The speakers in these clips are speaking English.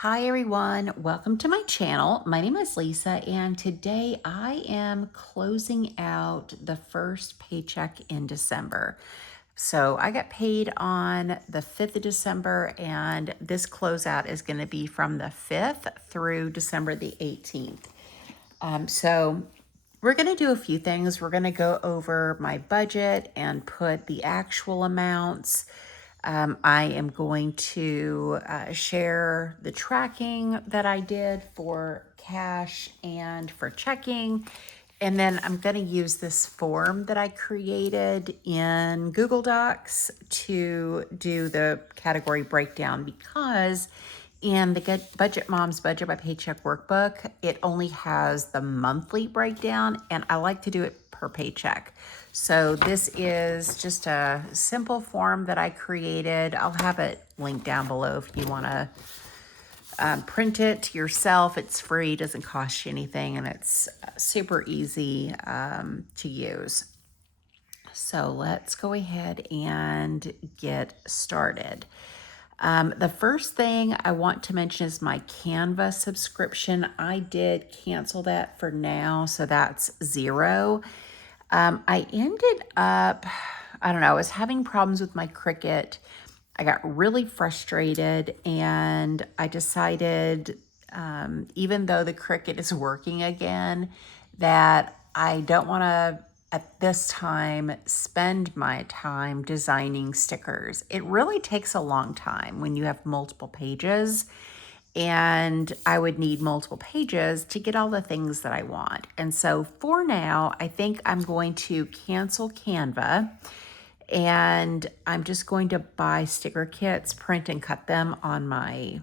Hi everyone, welcome to my channel. My name is Lisa and today I am closing out the first paycheck in December. So I got paid on the 5th of December and this closeout is going to be from the 5th through December the 18th. So we're going to do a few things. We're going to go over my budget and put the actual amounts. I am going to share the tracking that I did for cash and for checking. And then I'm going to use this form that I created in Google Docs to do the category breakdown because in the Budget Mom's Budget by Paycheck workbook, it only has the monthly breakdown, and I like to do it per paycheck. So this is just a simple form that I created. I'll have it linked down below if you want to print it yourself. It's free, doesn't cost you anything, and it's super easy to use. So let's go ahead and get started. The first thing I want to mention is my Canva subscription. I did cancel that for now, so that's $0. I ended up, I don't know, I was having problems with my Cricut. I got really frustrated and I decided, even though the Cricut is working again, that I don't want to, at this time, spend my time designing stickers. It really takes a long time when you have multiple pages, and I would need multiple pages to get all the things that I want. And so for now, I think I'm going to cancel Canva and I'm just going to buy sticker kits, print and cut them on my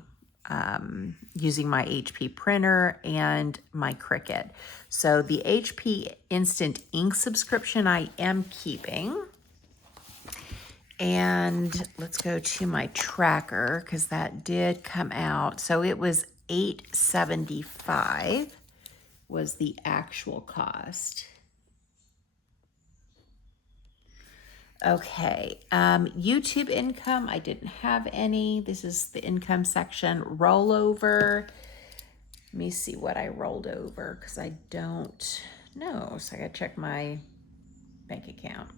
using my HP printer and my Cricut. So the HP Instant Ink subscription I am keeping. And let's go to my tracker because that did come out. So it was $8.75 was the actual cost. Okay, YouTube income, I didn't have any. This is the income section. Rollover. Let me see what I rolled over because I don't know. So I gotta check my bank account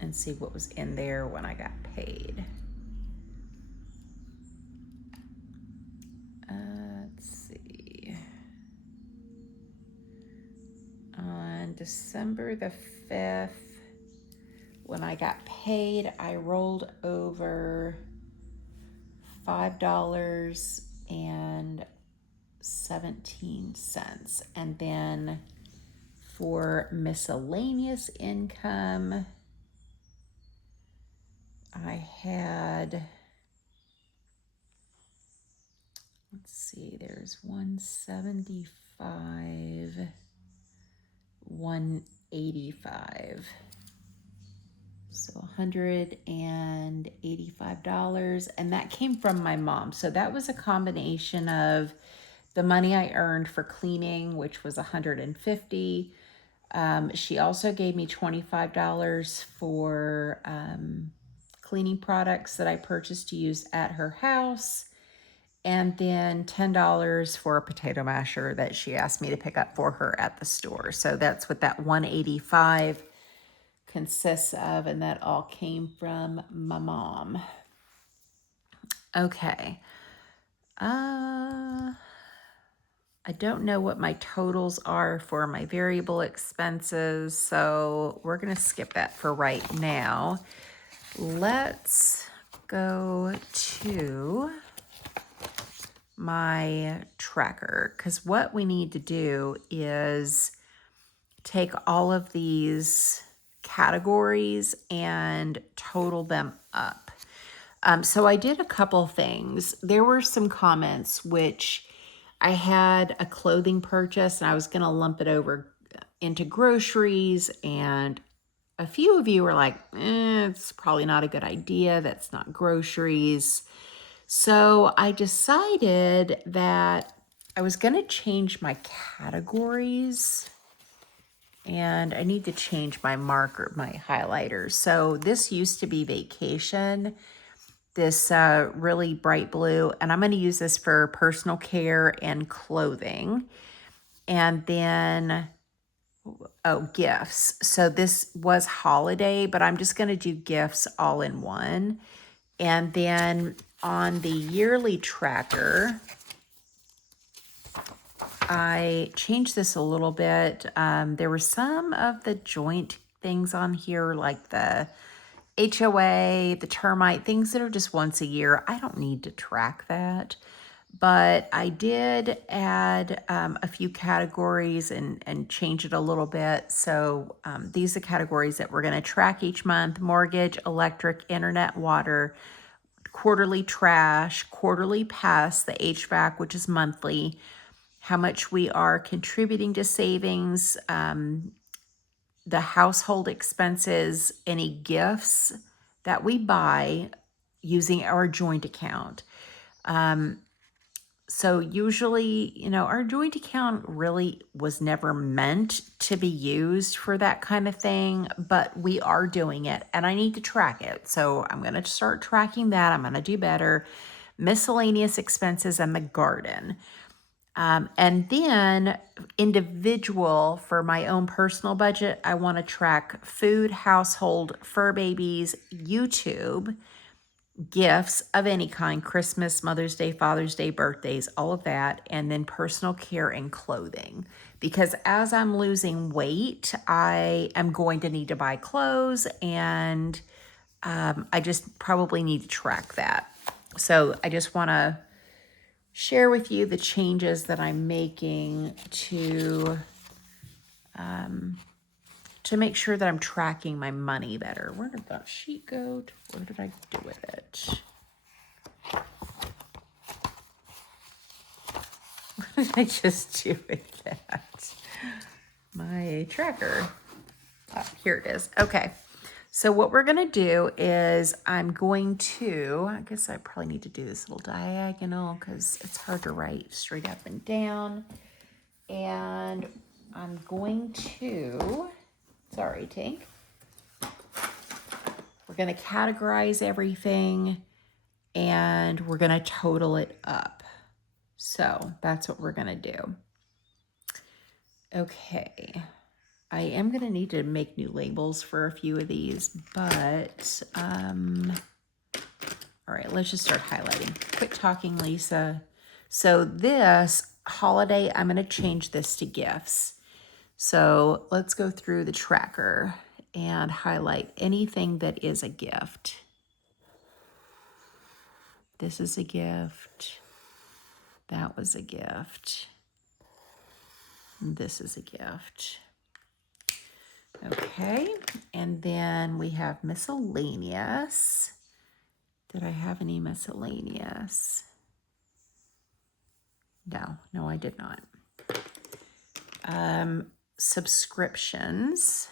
and see what was in there when I got paid. Let's see. On December the 5th, when I got paid, I rolled over $5.17. And then for miscellaneous income, I had, let's see, there's 175, 185. So $185, and that came from my mom. So that was a combination of the money I earned for cleaning, which was $150. She also gave me $25 for cleaning products that I purchased to use at her house, and then $10 for a potato masher that she asked me to pick up for her at the store. So that's what that 185 consists of, and that all came from my mom. Okay. I don't know what my totals are for my variable expenses, so we're going to skip that for right now. Let's go to my tracker, because what we need to do is take all of these categories and total them up. So I did a couple things. There were some comments which I had a clothing purchase and I was going to lump it over into groceries, and a few of you were like, it's probably not a good idea. That's not groceries. So I decided that I was going to change my categories, and I need to change my marker, my highlighters. So this used to be vacation, this really bright blue, and I'm going to use this for personal care and clothing. And then, oh, gifts. So this was holiday, but I'm just going to do gifts all in one. And then on the yearly tracker, I changed this a little bit. There were some of the joint things on here, like the HOA, the termite, things that are just once a year. I don't need to track that. But I did add a few categories and change it a little bit. So these are categories that we're going to track each month: mortgage, electric, internet, water, quarterly trash, quarterly pests, the HVAC, which is monthly, how much we are contributing to savings, the household expenses, any gifts that we buy using our joint account. So usually, our joint account really was never meant to be used for that kind of thing, but we are doing it and I need to track it. So I'm going to start tracking that. I'm going to do better. Miscellaneous expenses and the garden. And then individual for my own personal budget, I want to track food, household, fur babies, YouTube, gifts of any kind, Christmas, Mother's Day, Father's Day, birthdays, all of that, and then personal care and clothing. Because as I'm losing weight, I am going to need to buy clothes, and I just probably need to track that. So I just want to share with you the changes that I'm making to make sure that I'm tracking my money better. Where did that sheet go? Where did I do with it? What did I just do with that? My tracker. Oh, here it is. Okay. So what we're going to do is I guess I probably need to do this little diagonal because it's hard to write straight up and down. And I'm going to, sorry, Tink. We're going to categorize everything and we're going to total it up. So that's what we're going to do. Okay. I am going to need to make new labels for a few of these, but, all right, let's just start highlighting. Quit talking, Lisa. So this holiday, I'm going to change this to gifts. So let's go through the tracker and highlight anything that is a gift. This is a gift. That was a gift. This is a gift. Okay, and then we have miscellaneous. Did I have any miscellaneous? No, I did not. Subscriptions.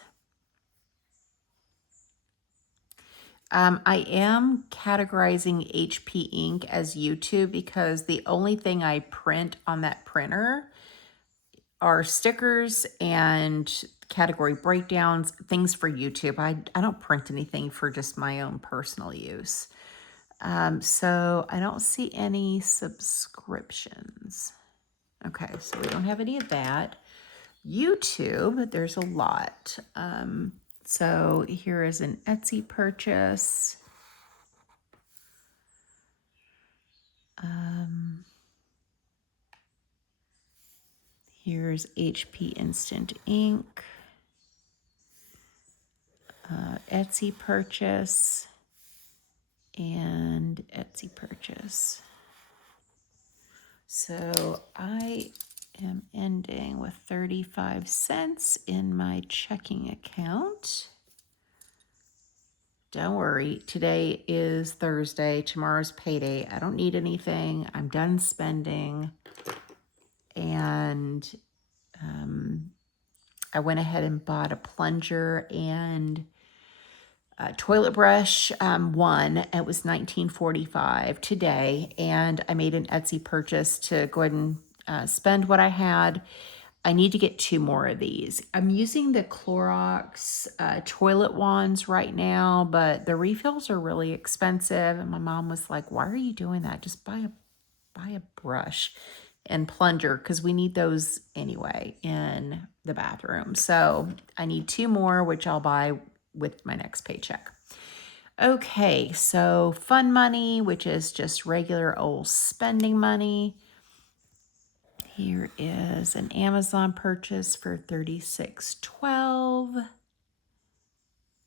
I am categorizing HP ink as YouTube because the only thing I print on that printer are stickers and category breakdowns, things for YouTube. I don't print anything for just my own personal use. So I don't see any subscriptions. Okay, so we don't have any of that. YouTube, there's a lot. So here is an Etsy purchase. Here's HP Instant Ink. Etsy purchase. And Etsy purchase. So I am ending with 35 cents in my checking account. Don't worry, today is Thursday, tomorrow's payday. I don't need anything. I'm done spending. And I went ahead and bought a plunger and toilet brush, one. It was $19.45 today, and I made an Etsy purchase to go ahead and spend what I had. I need to get 2 more of these. I'm using the Clorox toilet wands right now, but the refills are really expensive. And my mom was like, why are you doing that? Just buy a brush and plunger, because we need those anyway in the bathroom. So I need 2 more, which I'll buy with my next paycheck. Okay, so fun money, which is just regular old spending money. Here is an Amazon purchase for $36.12,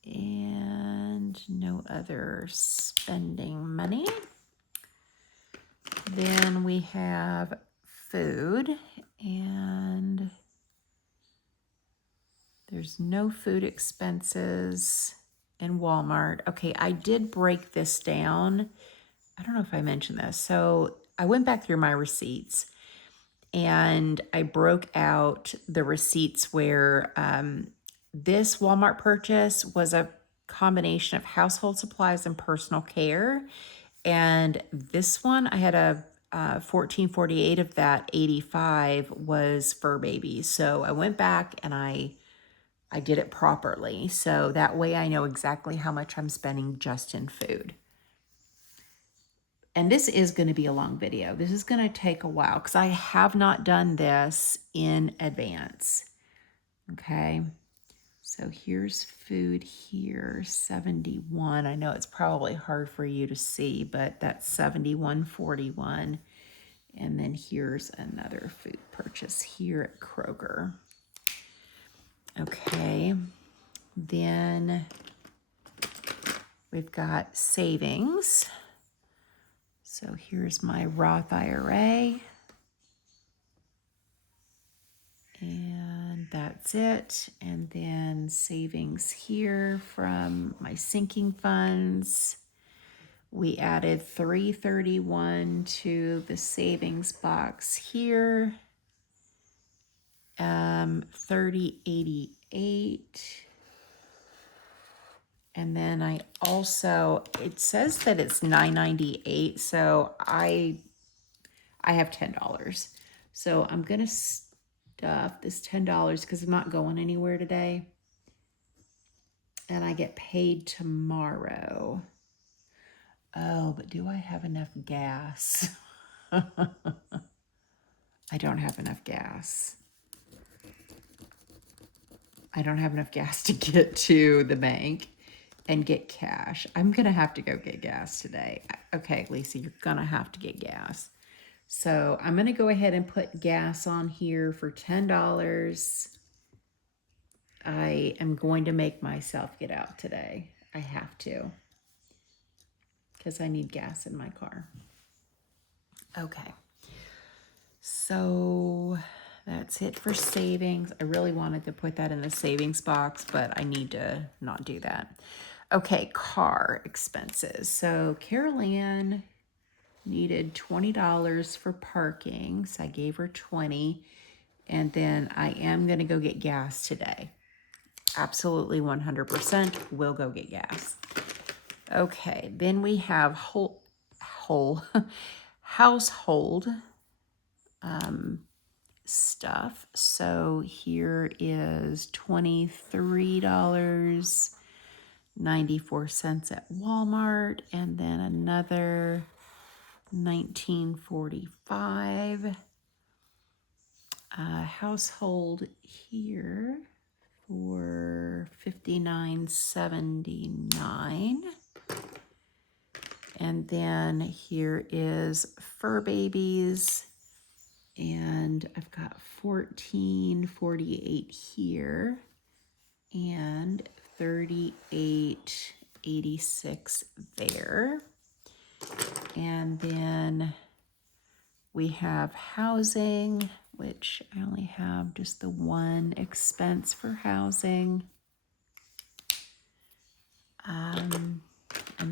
and no other spending money. Then we have food, and there's no food expenses in Walmart. Okay, I did break this down. I don't know if I mentioned this. So I went back through my receipts and I broke out the receipts where this Walmart purchase was a combination of household supplies and personal care. And this one, I had a 1448 of that 85 was fur babies. So I went back and I did it properly. So that way I know exactly how much I'm spending just in food. And this is going to be a long video. This is going to take a while because I have not done this in advance. Okay. So here's food here, 71. I know it's probably hard for you to see, but that's 71.41. And then here's another food purchase here at Kroger. Okay. Then we've got savings. So here's my Roth IRA. And that's it. And then savings here from my sinking funds. We added 331 to the savings box here. 3088. And then I also, it says that it's $9.98, so I have $10. So I'm gonna stuff this $10 because I'm not going anywhere today. And I get paid tomorrow. Oh, but do I have enough gas? I don't have enough gas. I don't have enough gas to get to the bank and get cash. I'm going to have to go get gas today. Okay, Lisa, you're going to have to get gas. So I'm going to go ahead and put gas on here for $10. I am going to make myself get out today. I have to, because I need gas in my car. Okay. So that's it for savings. I really wanted to put that in the savings box, but I need to not do that. Okay, car expenses. So Carol Ann needed $20 for parking, so I gave her 20. And then I am going to go get gas today. Absolutely 100% will go get gas. Okay, then we have whole household stuff. So here is $23.94 at Walmart, and then another $19.45. Household here for $59.79. And then here is fur babies, and I've got $14.48 here and $38.86 there. And then we have housing, which I only have just the one expense for housing. And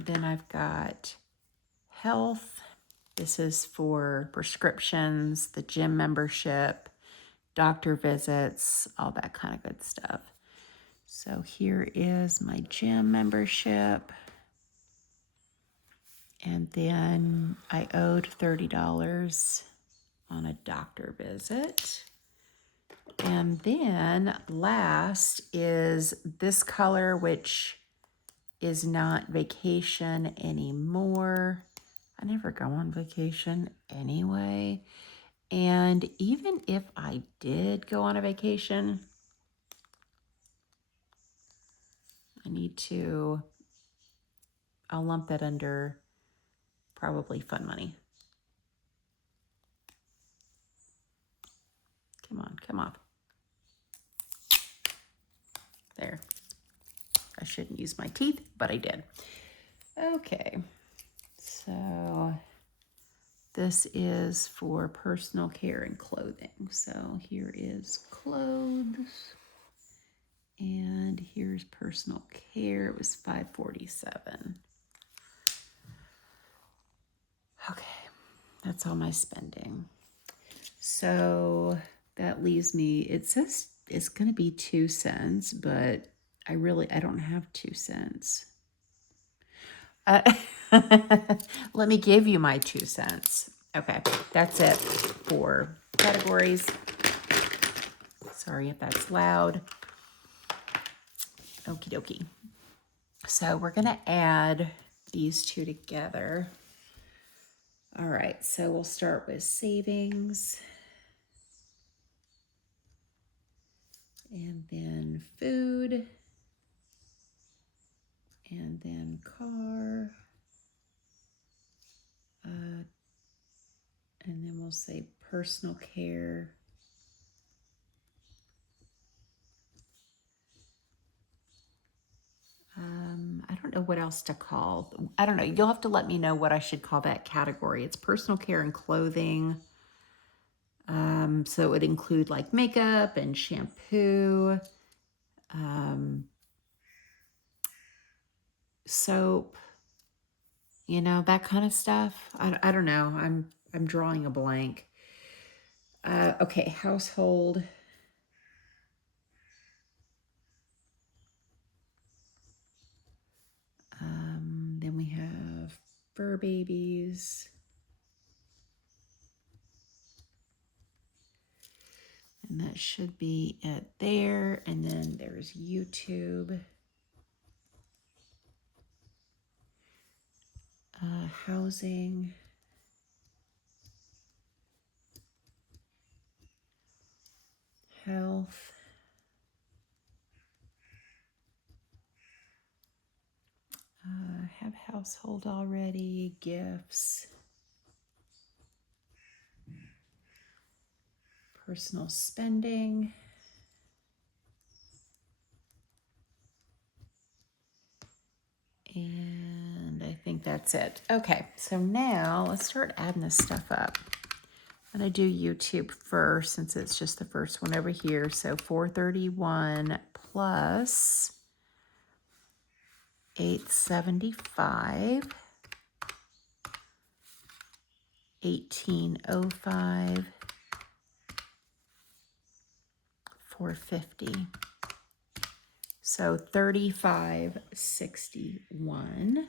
then I've got health. This is for prescriptions, the gym membership, doctor visits, all that kind of good stuff. So here is my gym membership. And then I owed $30 on a doctor visit. And then last is this color, which is not vacation anymore. I never go on vacation anyway. And even if I did go on a vacation, I'll lump that under probably fun money. Come on, come on. There. I shouldn't use my teeth, but I did. Okay, so this is for personal care and clothing. So here is clothes, and here's personal care. It was $547. Okay, that's all my spending. So that leaves me, it says it's going to be 2 cents, but I don't have 2 cents. Let me give you my 2 cents. Okay, that's it for categories. Sorry if that's loud. Okie dokie. So we're going to add these two together. All right, so we'll start with savings. And then food. And then car. And then we'll say personal care. I don't know what else to call. I don't know. You'll have to let me know what I should call that category. It's personal care and clothing. So it would include like makeup and shampoo, soap, you know, that kind of stuff. I don't know. I'm drawing a blank. Okay, household. Then we have fur babies. And that should be it there. And then there's YouTube. Housing. Health. Have household already. Gifts. Personal spending. And I think that's it. Okay, so now let's start adding this stuff up. I'm going to do YouTube first since it's just the first one over here. So 431 plus 875, 1805, 450. So 3561.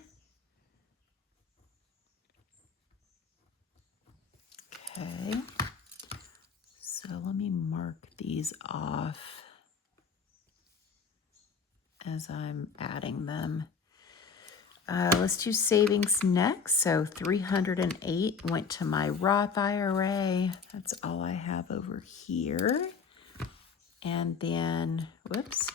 Okay. So let me mark these off as I'm adding them. Let's do savings next. So 308 went to my Roth IRA. That's all I have over here. And then, whoops,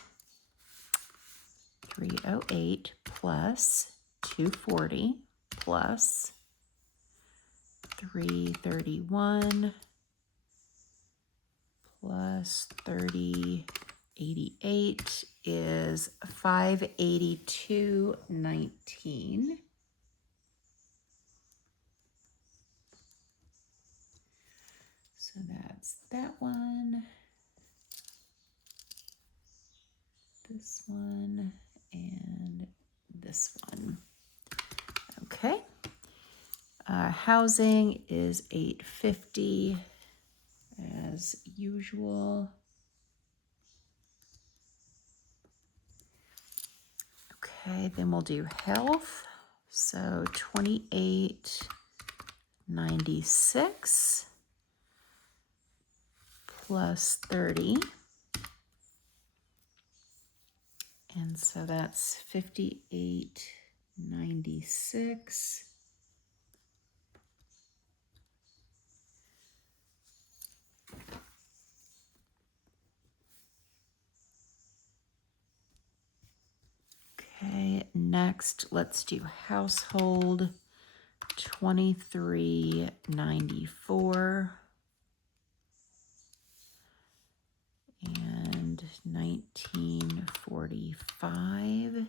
308 plus 240 plus 331 plus 3088 is 582.19. So that's that one, this one, and this one. Okay. Housing is $850 as usual. Okay, then we'll do health. So 2896 plus 30. And so that's 58.96. Okay, next let's do household. 23.94 and 19.45.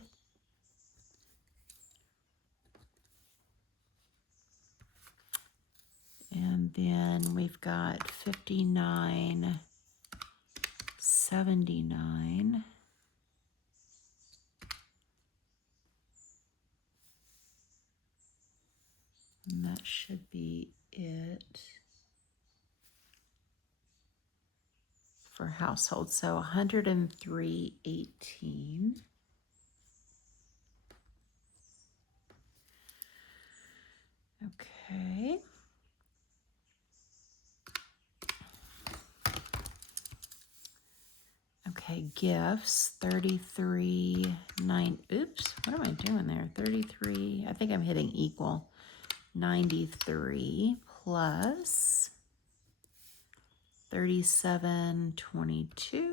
And then we've got 59.79. And that should be it for household. So 103.18. Okay. Okay, gifts, 33.9. Oops, what am I doing there? 33, I think I'm hitting equal. 93 plus 37.22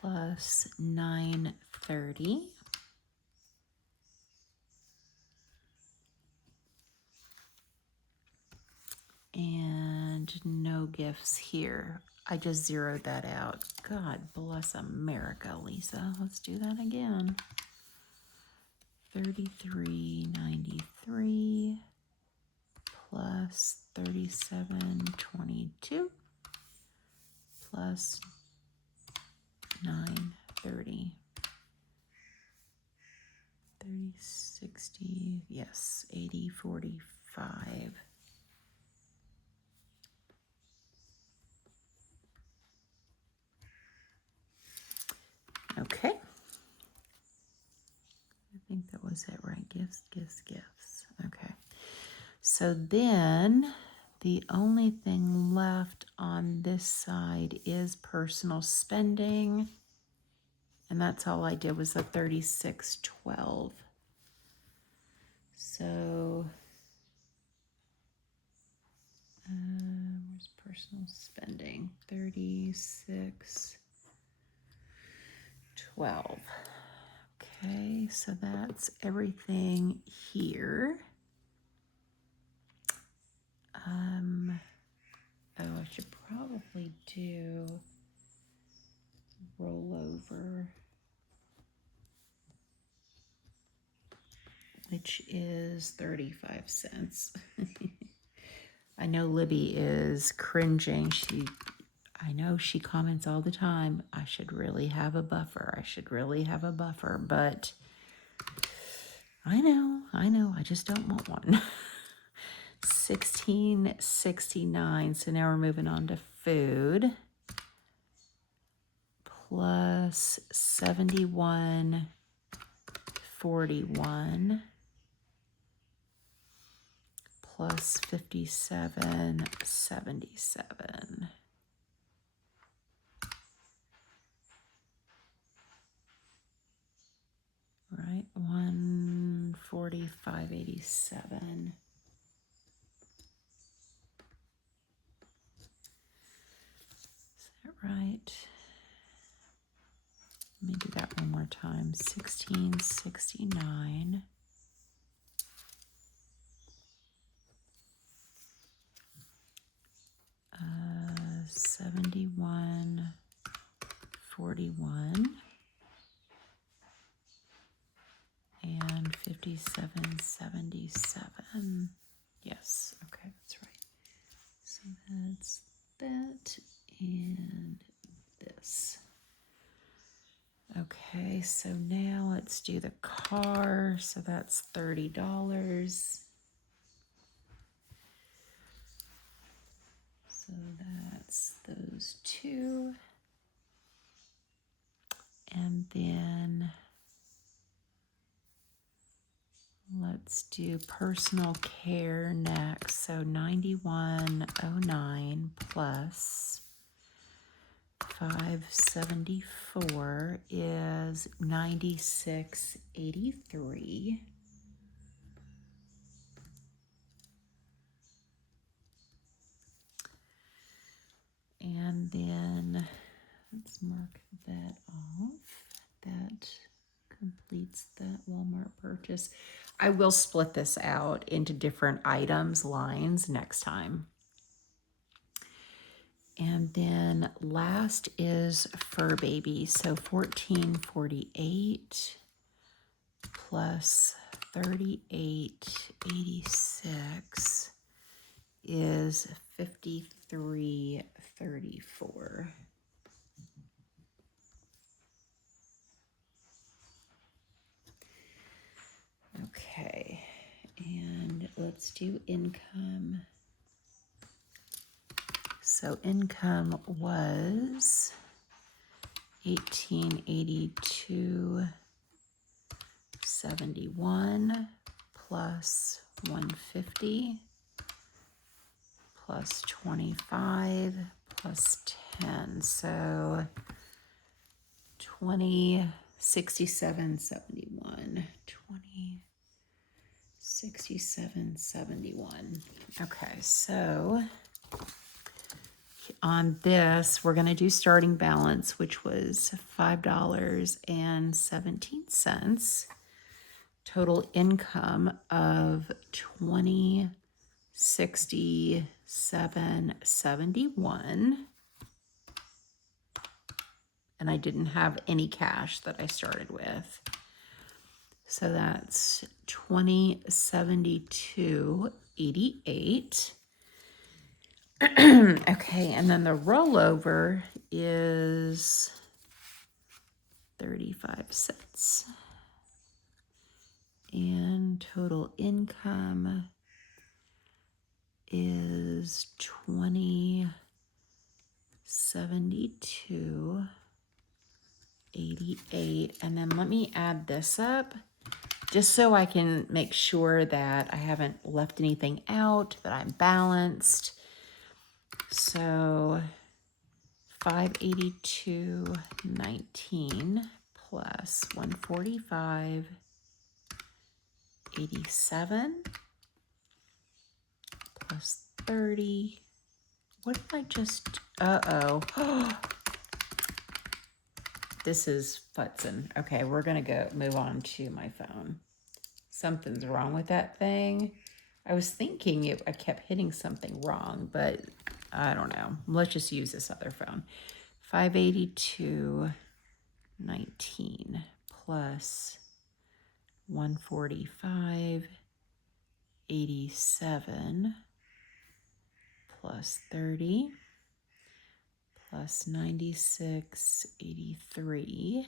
plus 9.30. And no gifts here. I just zeroed that out. God bless America, Lisa. Let's do that again. 33.93 plus 37.22 plus 9.30. 30.60, yes, 80.45. Okay. I think that was it, right? Gifts, gifts, gifts. Okay. So then the only thing left on this side is personal spending. And that's all I did was the 36.12. So where's personal spending? 36.12. Okay, so that's everything here. Oh, I should probably do rollover, which is 35 cents. I know Libby is cringing. I know she comments all the time, I should really have a buffer. I should really have a buffer, but I know, I just don't want one. 16.69. So now we're moving on to food. Plus 71.41 plus 57.77. Right, 145.87. Is that right? Let me do that one more time. 16.69. 71.41 and 57.77. Yes, okay, that's right. So that's that and this. Okay, so now let's do the car. So that's $30. So that's those two. And then Let's do personal care next. So 9109 plus 574 is 9683. And then let's mark that off. That completes that Walmart purchase. I will split this out into different items, lines next time. And then last is Fur Baby. So 1448 plus 3886 is 5334. Okay, and let's do income. So income was 1882.71 plus 150 plus 25 plus 10. So 2067.71. 2067.71. Okay, so on this, we're going to do starting balance, which was $5.17. Total income of $2067.71. And I didn't have any cash that I started with. So that's $2072.88. Okay, and then the rollover is 35 cents. And total income is 2072.88. And then let me add this up just so I can make sure that I haven't left anything out, that I'm balanced. So 582.19 plus 145.87 plus 30. What did I just, this is futzing. Okay, we're gonna go move on to my phone. Something's wrong with that thing. I was thinking I kept hitting something wrong, but I don't know. Let's just use this other phone. 582.19 plus 145.87 plus 30 plus 96.83,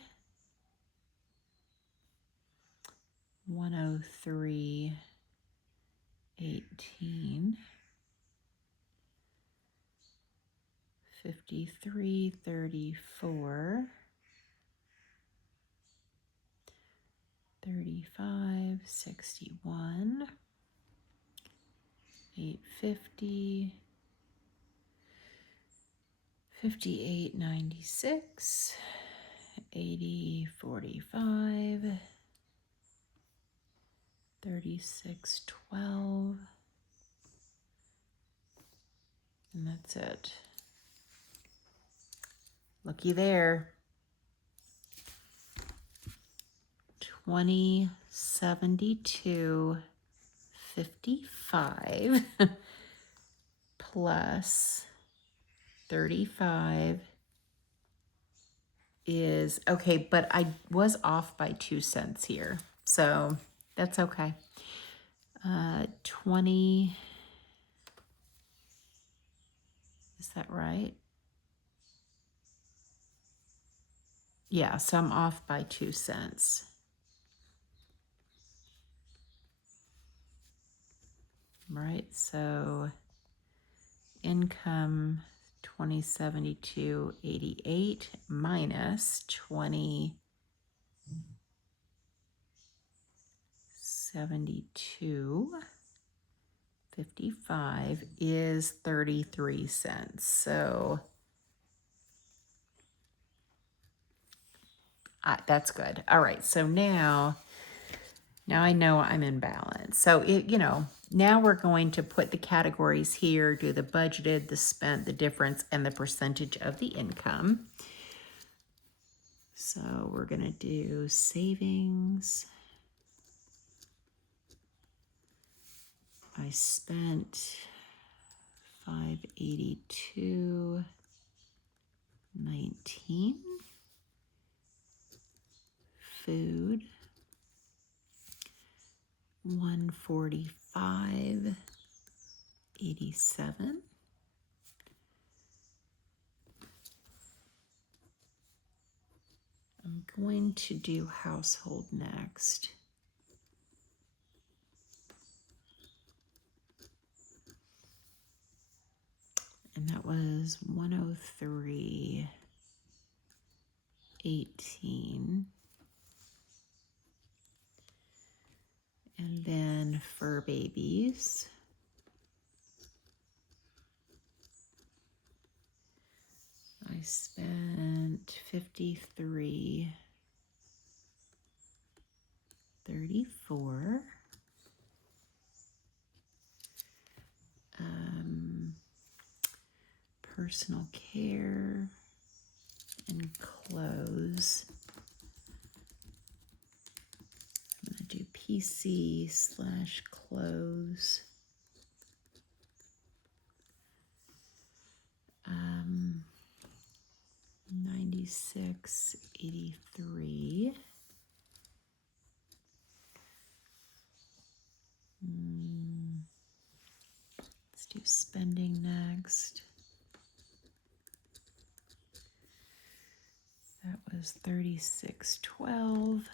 103.18, 53.34, 35.61, 850, 58.96, 80.45, 36.12, and that's it. Looky there. 2072.55 plus 35 is okay, but I was off by 2 cents here, so that's okay. 20, is that right? Yeah, so I'm off by 2 cents. Right, so income 2072.88 minus 20 72.55 is 33 cents. So that's good. All right, so now I know I'm in balance. So now we're going to put the categories here, do the budgeted, the spent, the difference, and the percentage of the income. So we're gonna do savings. I spent $582.19. Food, $145.87. I'm going to do household next. And that was $103.18. And then fur babies, I spent $53.34. Personal care and clothes. I'm going to do PC/clothes. $96.83. Let's do spending next. That was $36.12.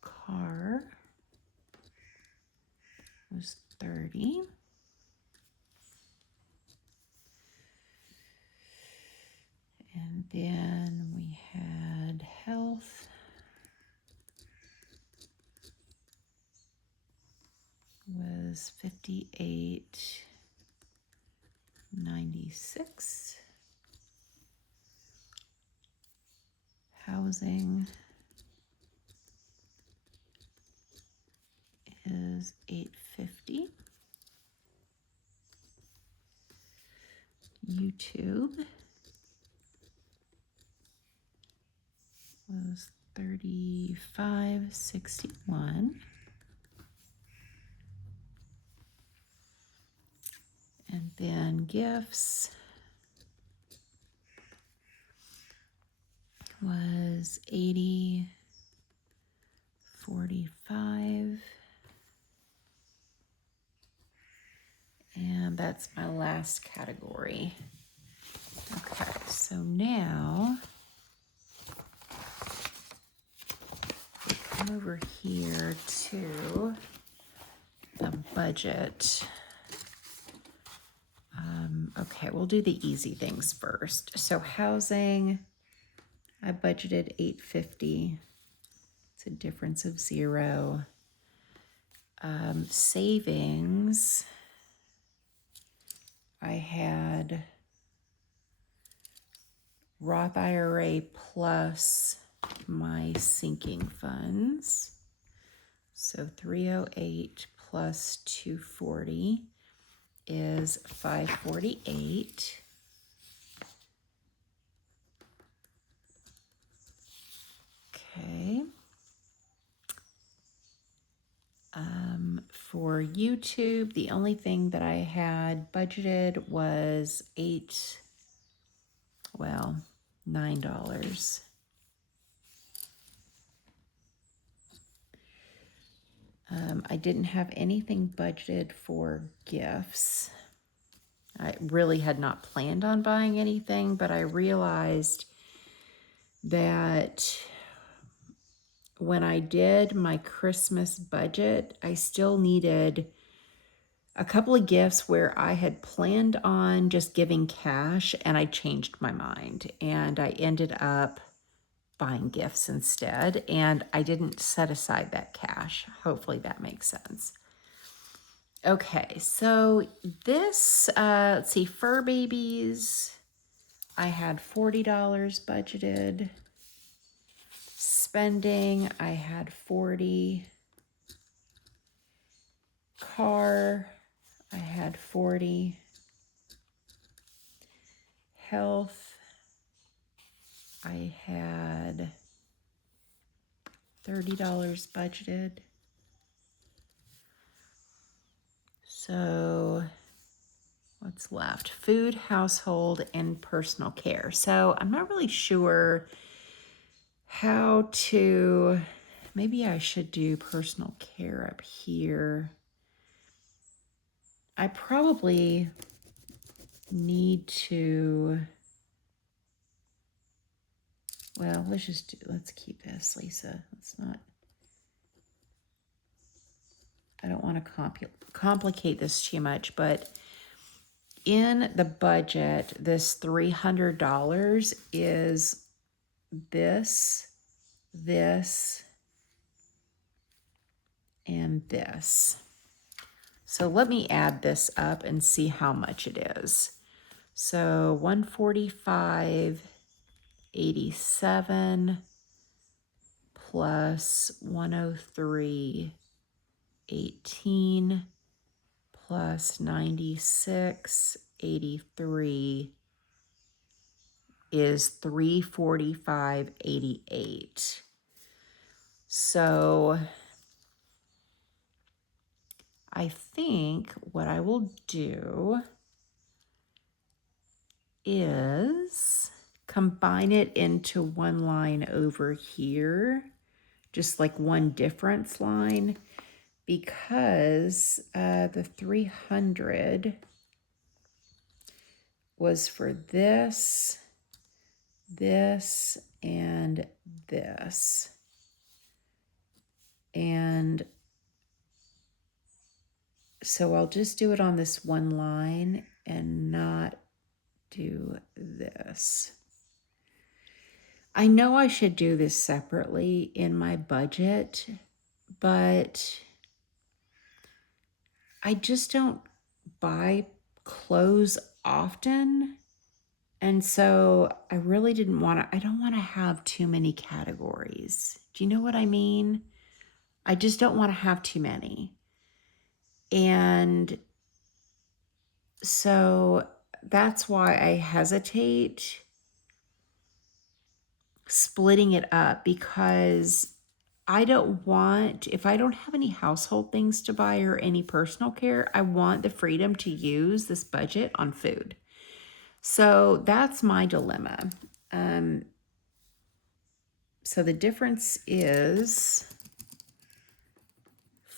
Car was $30. And then we had health was $58.96. Housing is $8.50. YouTube was $35.61. And then gifts was $80.45. And that's my last category. Okay, so now we come over here to the budget. Okay, we'll do the easy things first. So housing, I budgeted $850. It's a difference of $0. Savings, I had Roth IRA plus my sinking funds. So 308 plus 240 is 548. Okay. For YouTube, the only thing that I had budgeted was $9. I didn't have anything budgeted for gifts. I really had not planned on buying anything, but I realized that when I did my Christmas budget, I still needed a couple of gifts where I had planned on just giving cash and I changed my mind. And I ended up buying gifts instead, and I didn't set aside that cash. Hopefully that makes sense. Okay, so this, let's see, fur babies, I had $40 budgeted. Spending, I had 40. Car, I had 40. Health, I had $30 budgeted. So what's left? Food, household, and personal care. So I'm not really sure how to, maybe I should do personal care up here. I probably need to, well, let's keep this, Lisa. Let's not, I don't want to complicate this too much, but in the budget, this $300 is this, and this. So let me add this up and see how much it is. So 145.87 plus 103.18 plus 96.83 is 345.88. So I think what I will do is combine it into one line over here, just like one difference line, because the 300 was for this, and this. And so I'll just do it on this one line and not do this. I know I should do this separately in my budget, but I just don't buy clothes often. And so I really I don't want to have too many categories. Do you know what I mean? I just don't want to have too many. And so that's why I hesitate splitting it up, because I don't want, if I don't have any household things to buy or any personal care, I want the freedom to use this budget on food. So that's my dilemma. So the difference is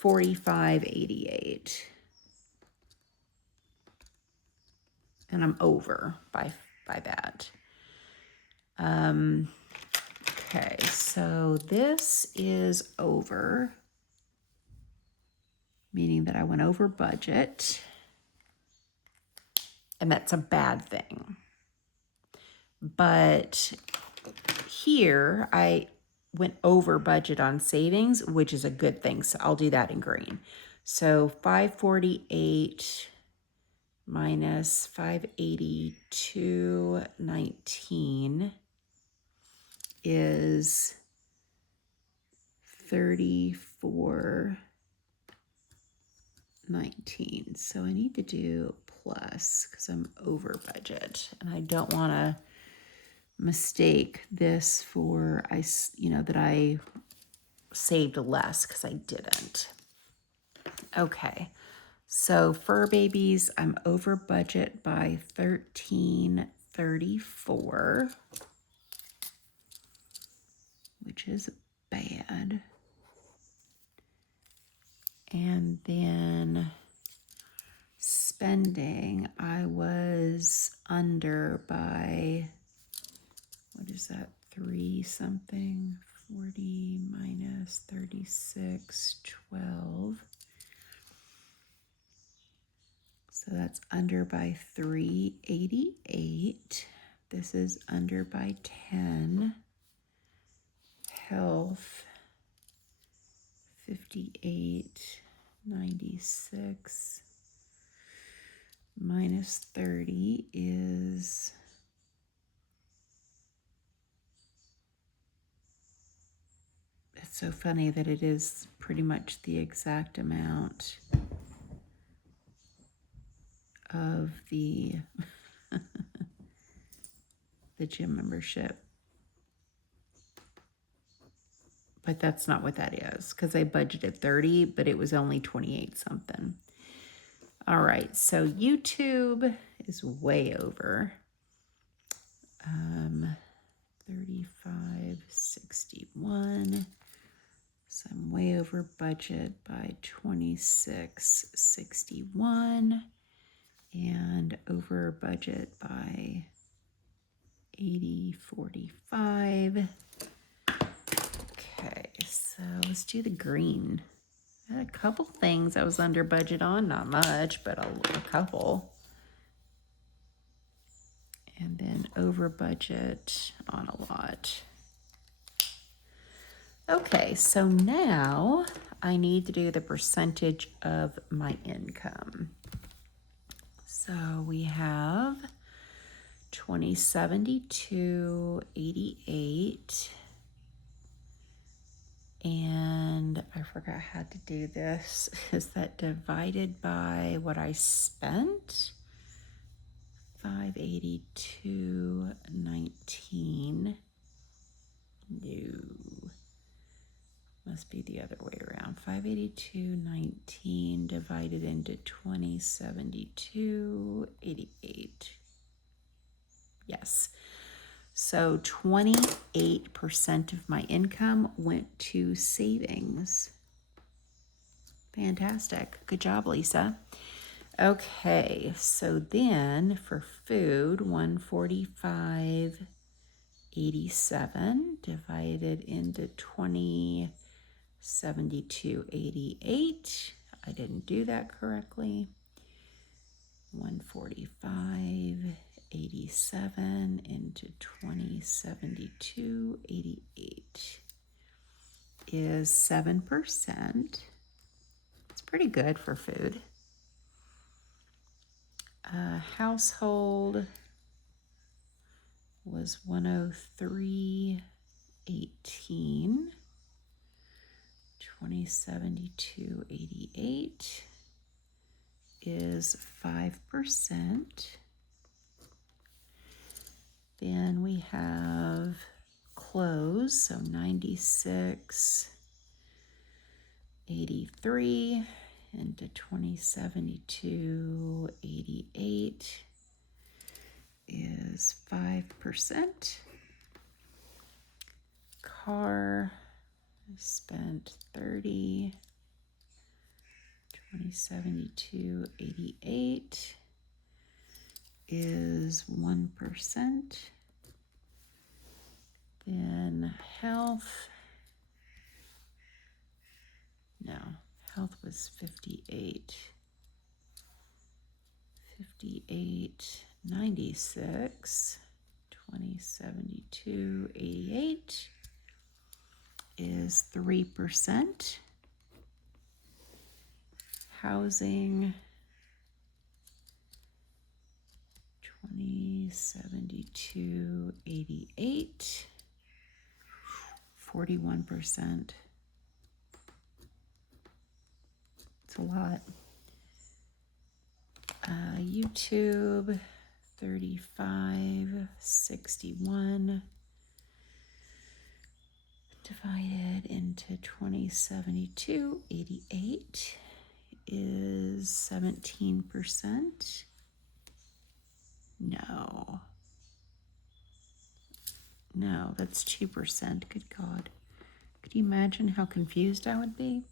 45.88. And I'm over by that. Okay, so this is over, meaning that I went over budget, and that's a bad thing. But here I went over budget on savings, which is a good thing. So I'll do that in green. So 548 minus 582.19 is 34.19. So I need to do plus because I'm over budget, and I don't want to mistake this for that I saved less, because I didn't. Okay, so fur babies, I'm over budget by $13.34, which is bad. And then spending, I was under by, what is that, 3 something, 40 minus 36, 12. So that's under by 388. This is under by 10. health, 58.96 minus 30 is it's so funny that it is pretty much the exact amount of the the gym membership. But that's not what that is, because I budgeted 30, but it was only 28 something. All right, so YouTube is way over. 35.61. So I'm way over budget by 26.61 and over budget by 80.45. Okay, so let's do the green. I had a couple things I was under budget on, not much, but a couple. And then over budget on a lot. Okay, so now I need to do the percentage of my income. So we have 2072.88. And I forgot how to do this. Is that divided by what I spent? 582.19. No. Must be the other way around. 582.19 divided into 2072.88. Yes. So 28% of my income went to savings. Fantastic. Good job, Lisa. Okay, so then for food, 145.87 divided into 2072.88. I didn't do that correctly. 145.87 into 2072.88 is 7%. It's pretty good for food. Household was 103.18. 2072.88 is 5%. Then we have clothes, so 96.83 into 2072.88 is 5%. Car, I spent 30. 2072.88 is 1%. Then health, no, health was 58. 58.96. 2072.88 is 3%. Housing, 2072.88, 41%. It's a lot. YouTube, 35.61 divided into 2072.88 is 17%. No, that's 2%. Good God. Could you imagine how confused I would be?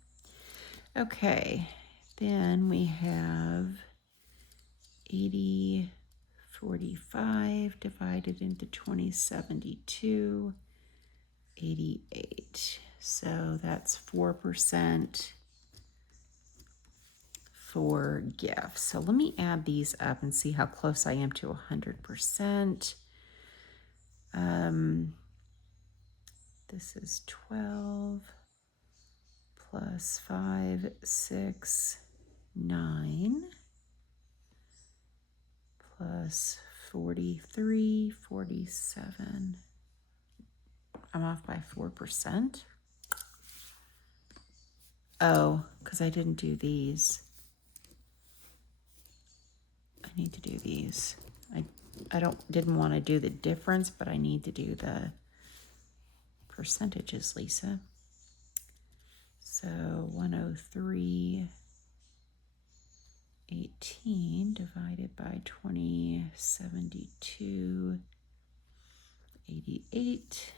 Okay, then we have 80.45 divided into 2072.88. So that's 4% for gifts. So let me add these up and see how close I am to 100%. This is 12 plus 5, 6, 9 plus 43, 47. I'm off by 4%. Oh, because I didn't do these. I need to do these. Didn't want to do the difference, but I need to do the percentages, Lisa. So 103.18 divided by 20.72.88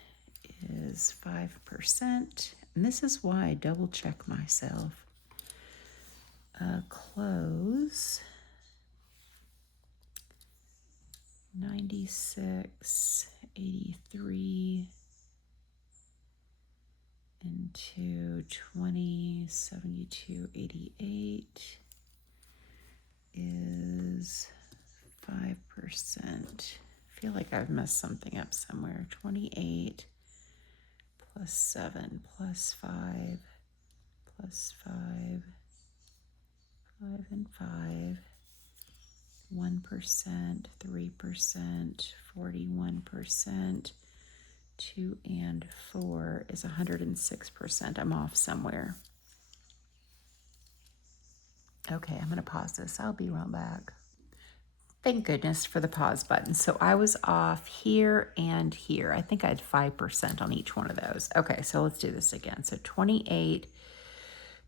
is 5%. And this is why I double check myself. Close 96.83 into 20.72.88 is 5%. I feel like I've messed something up somewhere. 28 plus 7 plus 5 plus 5, 5 and 5, 1%, 3%, 41%, 2 and 4 is 106%. I'm off somewhere. Okay, I'm going to pause this. I'll be right back. Thank goodness for the pause button. So I was off here and here. I think I had 5% on each one of those. Okay, so let's do this again. So 28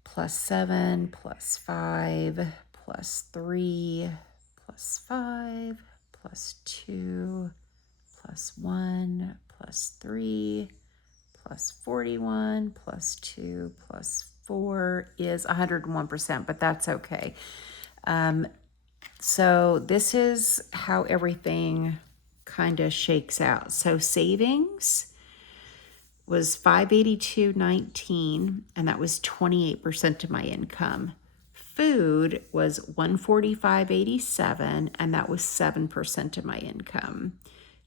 plus 7 plus 5 plus 3 plus 5 plus 2 plus 1 plus 3 plus 41 plus 2 plus 4 is 101%, but that's okay. So this is how everything kind of shakes out. So savings was 582.19, and that was 28% of my income. Food was 145.87, and that was 7% of my income.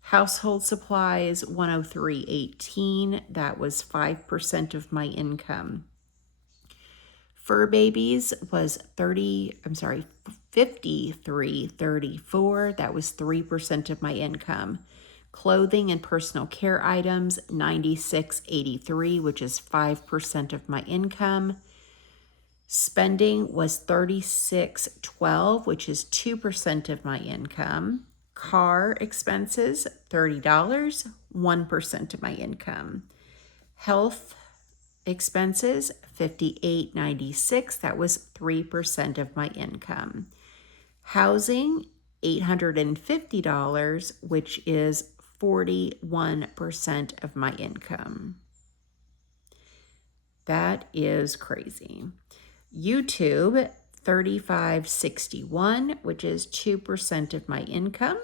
Household supplies 103.18, that was 5% of my income. Fur babies was 53.34, that was 3% of my income. Clothing and personal care items 96.83, which is 5% of my income. Spending was 36.12, which is 2% of my income. Car expenses $30, 1% of my income. Health expenses $58.96, that was 3% of my income. Housing $850, which is 41% of my income. That is crazy. YouTube $35.61, which is 2% of my income.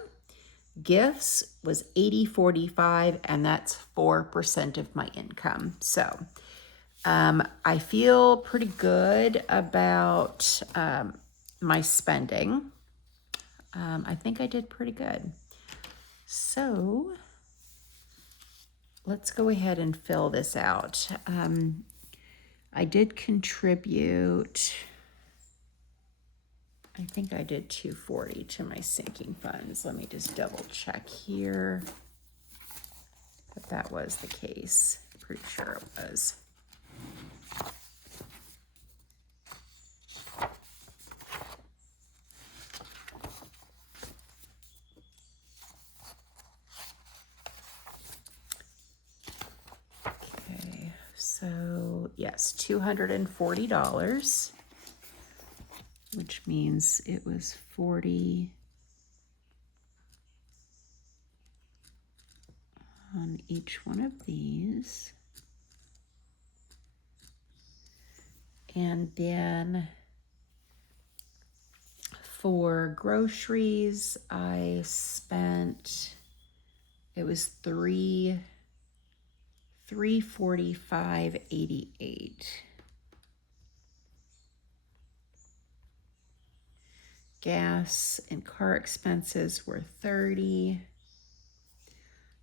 Gifts was $80.45, and that's 4% of my income. So I feel pretty good about my spending. I think I did pretty good. So let's go ahead and fill this out. I did contribute, I think I did $240 to my sinking funds. Let me just double check here if that was the case. Pretty sure it was. Okay, so yes, $240, which means it was 40 on each one of these. And then for groceries, I spent, it was $345.88. Gas and car expenses were $30.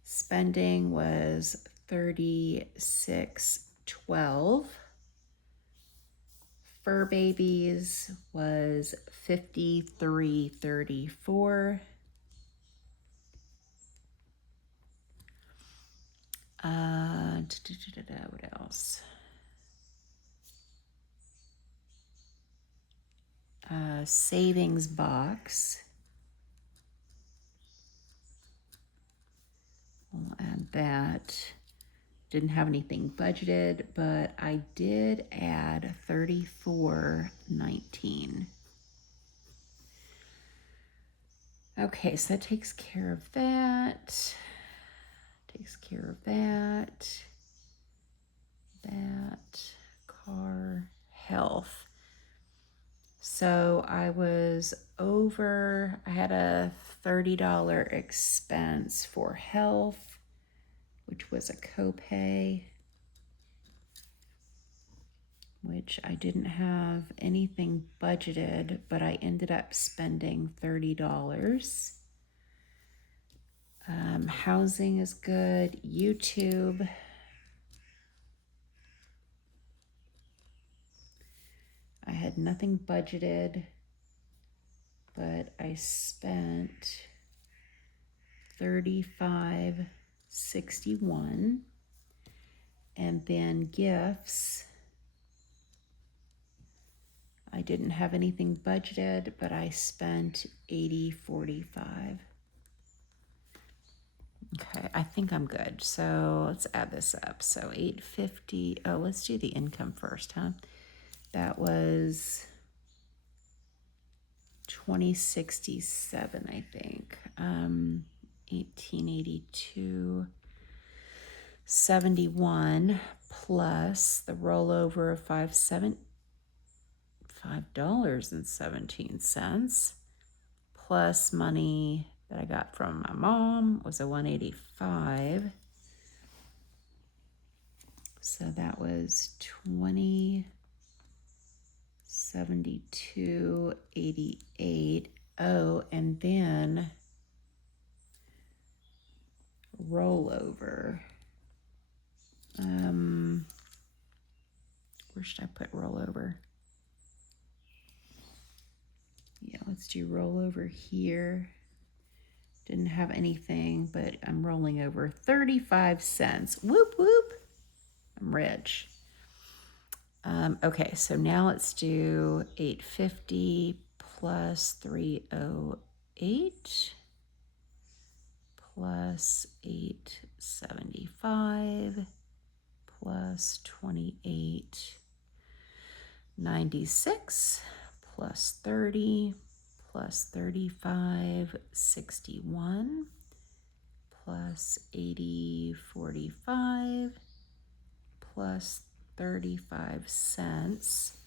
Spending was $36.12. Fur babies was $53.34. What else? Savings box. We'll add that. Didn't have anything budgeted, but I did add $34.19. Okay, so that takes care of that. Takes care of that. That, car, health. So I was over, I had a $30 expense for health, which was a copay, which I didn't have anything budgeted, but I ended up spending $30. Housing is good. YouTube. I had nothing budgeted, but I spent $35.61. And then gifts. I didn't have anything budgeted, but I spent $80.45. Okay, I think I'm good. So let's add this up. So $850. Oh, let's do the income first, huh? That was $20.67, I think. 1882.71 plus the rollover of $5.17 plus money that I got from my mom was a $185. So that was $20.72.88. Oh, and then rollover. Where should I put rollover? Yeah, let's do rollover here. Didn't have anything, but I'm rolling over 35 cents. Whoop, whoop. I'm rich. Okay, so now let's do 850 plus 308 plus 875 plus 2896 plus 30 plus 3561 plus 8045 plus 35 cents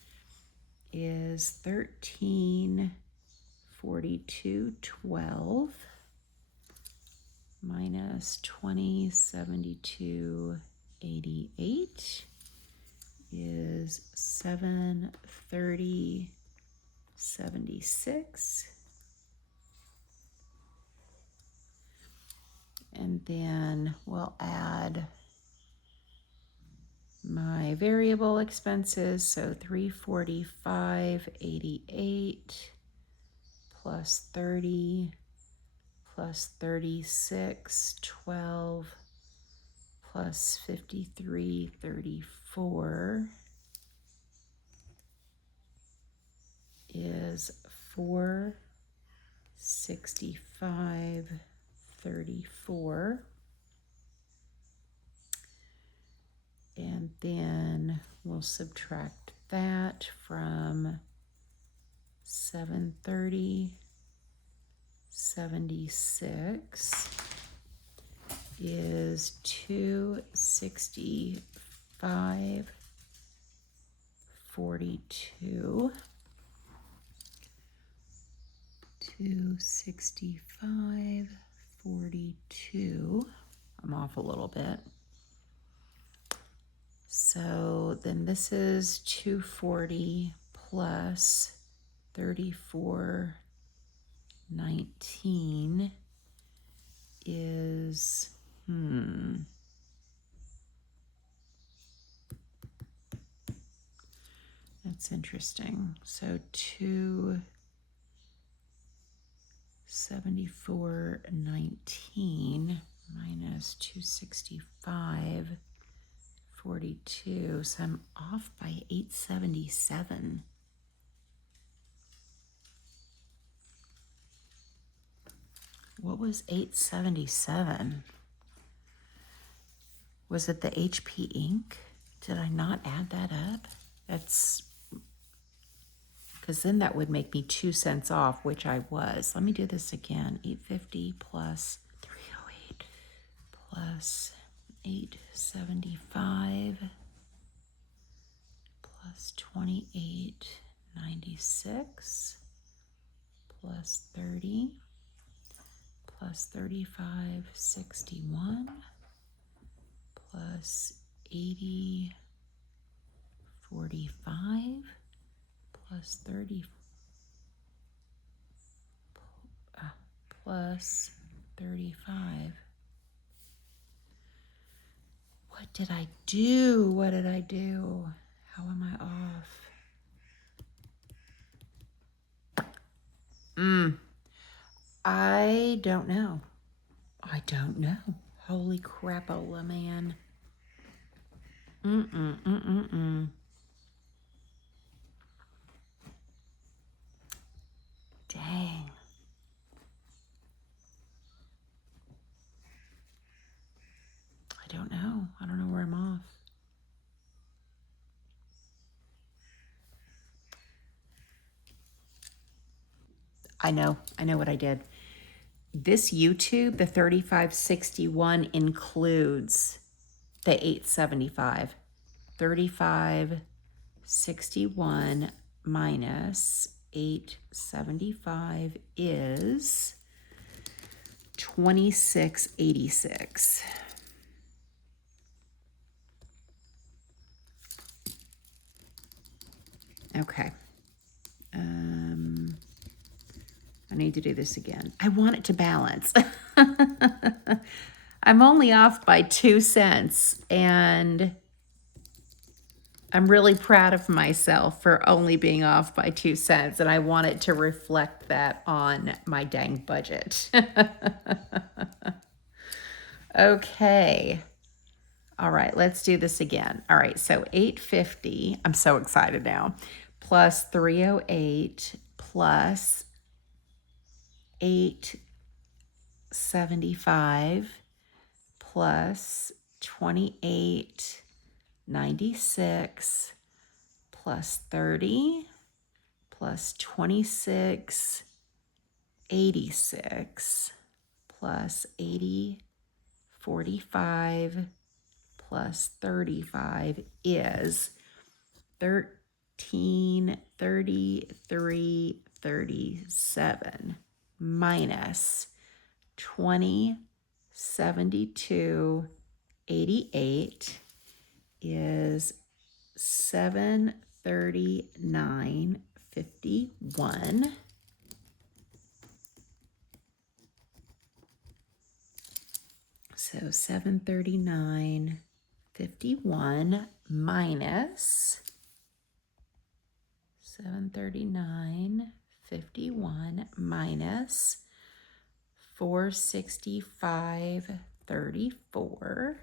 is 1342.12 minus 2072.88 is 730.76. And then we'll add my variable expenses, so 345.88 plus 30 plus 36.12 plus 53.34 is 465.34. And then we'll subtract that from 730.76 is 265.42. 265.42. I'm off a little bit. So then this is 240 plus 34.19 is, That's interesting. So 274.19 minus 265.42. So I'm off by 877. What was 877? Was it the HP ink? Did I not add that up? That's because then that would make me 2 cents off, which I was. Let me do this again. 850 plus 308 plus 875 plus 28.96 plus 30 plus 35.61 plus 80.45 plus 30 plus 35. What did I do? What did I do? How am I off? I don't know. I don't know. Holy crapola, man. Dang. I don't know. I don't know where I'm off. I know what I did. This YouTube, the 3561 includes the 875. 3561 minus 875 is 2686. Okay. I need to do this again. I want it to balance. I'm only off by 2 cents, and I'm really proud of myself for only being off by 2 cents, and I want it to reflect that on my dang budget. Okay. All right, let's do this again. All right, so 850, I'm so excited now, plus 308 plus 875 plus 28.96 plus 30 plus 26.86 plus 80.45 plus 35 is 1333.37 minus 20.72.88 is 739.51. So 739.51 minus 739.51 minus 465.34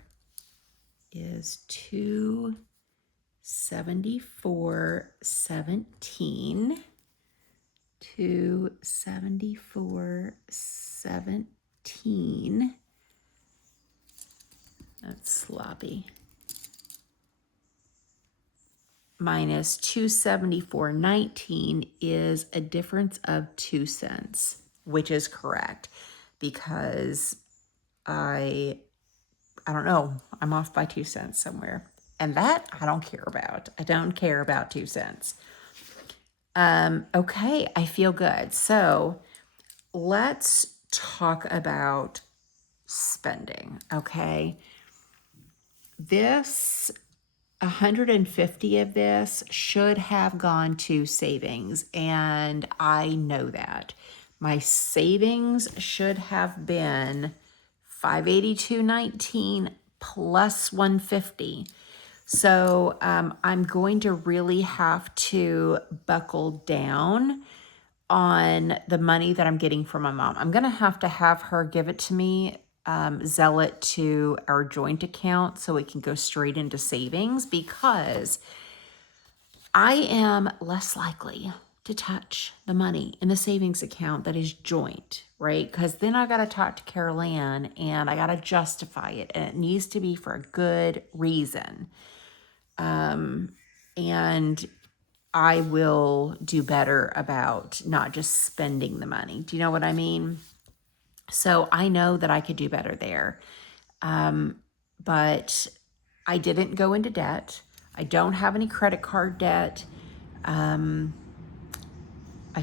is 274.17. 274.17. That's sloppy. Minus 274.19 is a difference of 2 cents, which is correct because I don't know, I'm off by 2 cents somewhere. And that I don't care about. I don't care about 2 cents. Okay, I feel good. So let's talk about spending, okay? This 150 of this should have gone to savings, and I know that. My savings should have been 582.19 plus 150. So I'm going to really have to buckle down on the money that I'm getting from my mom. I'm going to have her give it to me, zell it to our joint account so it can go straight into savings, because I am less likely to touch the money in the savings account that is joint, right? Because then I got to talk to Carol Ann and I got to justify it, and it needs to be for a good reason. And I will do better about not just spending the money. Do you know what I mean? So I know that I could do better there. But I didn't go into debt. I don't have any credit card debt. I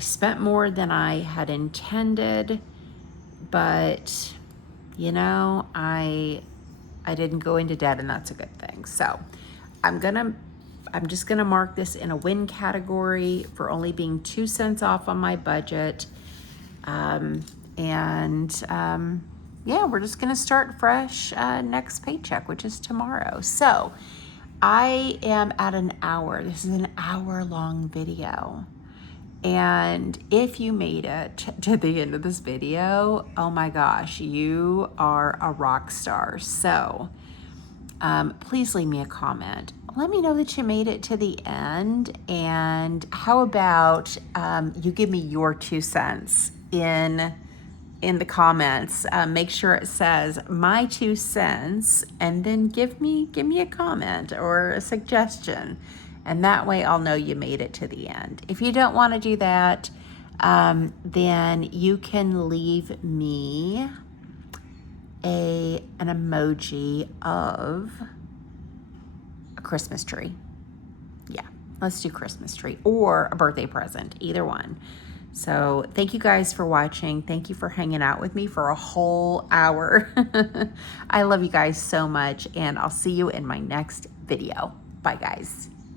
spent more than I had intended, but you know, I didn't go into debt, and that's a good thing. So I'm just gonna mark this in a win category for only being 2 cents off on my budget. Yeah, we're just gonna start fresh next paycheck, which is tomorrow. So I am at an hour. This is an hour-long video. And if you made it to the end of this video, oh my gosh, you are a rock star. So please leave me a comment. Let me know that you made it to the end. And how about you give me your 2 cents in the comments. Make sure it says my 2 cents, and then give me a comment or a suggestion. And that way I'll know you made it to the end. If you don't want to do that, then you can leave me an emoji of a Christmas tree. Yeah, let's do Christmas tree or a birthday present, either one. So thank you guys for watching. Thank you for hanging out with me for a whole hour. I love you guys so much, and I'll see you in my next video. Bye, guys.